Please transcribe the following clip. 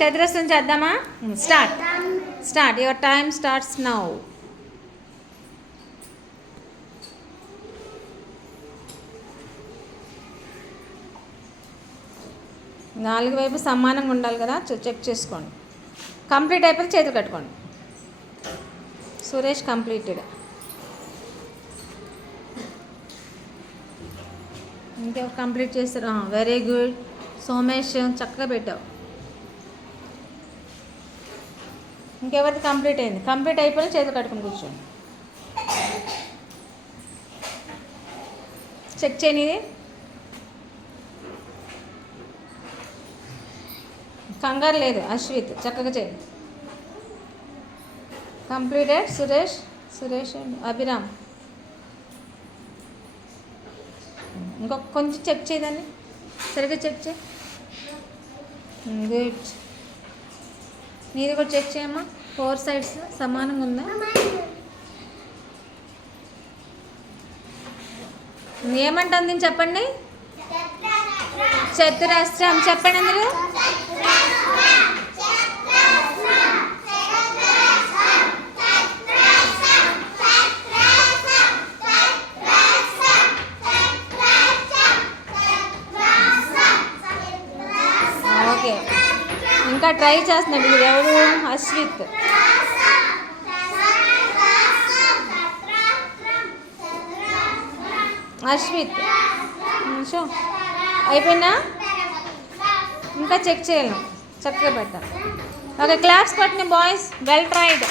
చతురస్రం చేద్దామా? Start your time starts now. నాలుగు వైపు సమానంగా ఉండాలి కదా, చెక్ చేసుకోండి. కంప్లీట్ అయిపోతే చేతులు కట్టుకోండి. సురేష్ కంప్లీటెడ్. ఇంకెవరు కంప్లీట్ చేస్తారు? వెరీ గుడ్ సోమేష్, చక్కగా పెట్టావు. ఇంకెవరికి కంప్లీట్ అయింది? కంప్లీట్ అయిపోయి చేతులు కట్టుకుని కూర్చోండి. చెక్ చేయని. కంగారు లేదు. అశ్విత్ చక్కగా చేయి. కంప్లీటెడ్. సురేష్ అండ్ అభిరామ్. ఇంకొక కొంచెం చెక్ చేయదాన్ని, సరిగ్గా చెక్ చేయి. గుడ్. నీది కూడా చెక్ చేయమ్మా. 4 sides సమానంగా ఉందా? ఏమంటుంది చెప్పండి. చతురస్రం చెప్పండి అందరూ. ఓకే, ఇంకా ట్రై చేస్తున్నాడు. ఇది ఎవరు? అశ్విత్. షో అయిపోయినా? ఇంకా చెక్ చేయాలి. చక్కగా పెట్టాలి. ఓకే, క్లాప్స్ కొట్టిన బాయ్స్. Well tried.